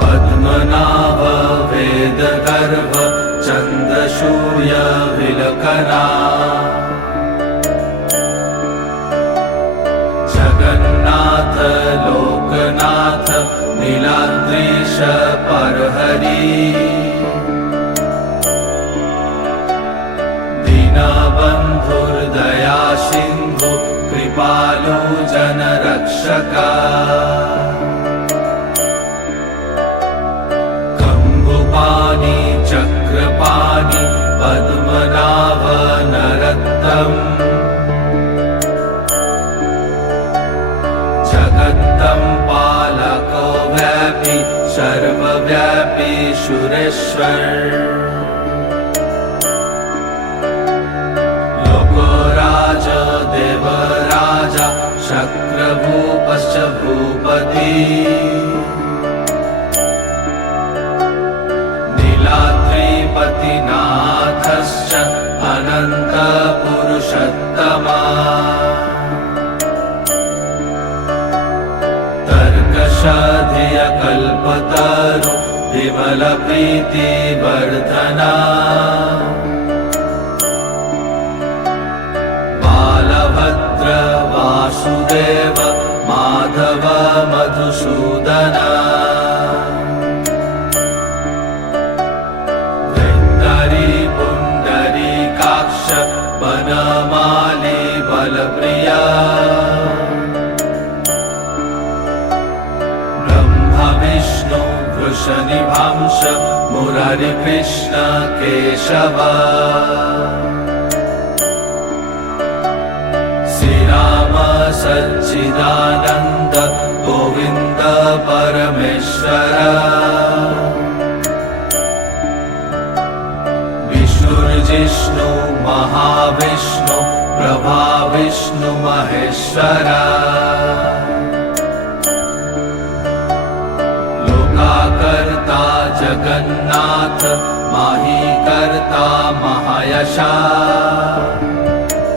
पद्मनाभ वेदगर्भ चन्द्रशूय विलकना जगन्नाथ लोकनाथ नीलाद्रीश परहरि दीनबन्धुर्दया सिन्धु कृपालु जनरक्षका कम्बुपाणि चक्रपाणि पद्मनाभ नरोत्तम जगत्तं पालको व्यापी सर्वव्यापी सुरेश्वर लोकराज देवराजा शक्रभूपश्च भूपति नीलाद्रिपतिनाथश्च अनन्तपुरुषोत्तमा कल्पतरु विमलप्रीतिवर्धना बालभद्र वासुदेव माधव मधुसूदना धैर्धरि पुण्डरीकाक्ष वनमाली बलप्रिया विष्णु वृषनिभांश मुरारिकृष्ण केशव श्रीराम सच्चिदानन्द गोविन्द परमेश्वर विष्णुर्जिष्णु महाविष्णु प्रभाविष्णु महेश्वर कर्ता जगन्नाथ माही कर्ता महायशा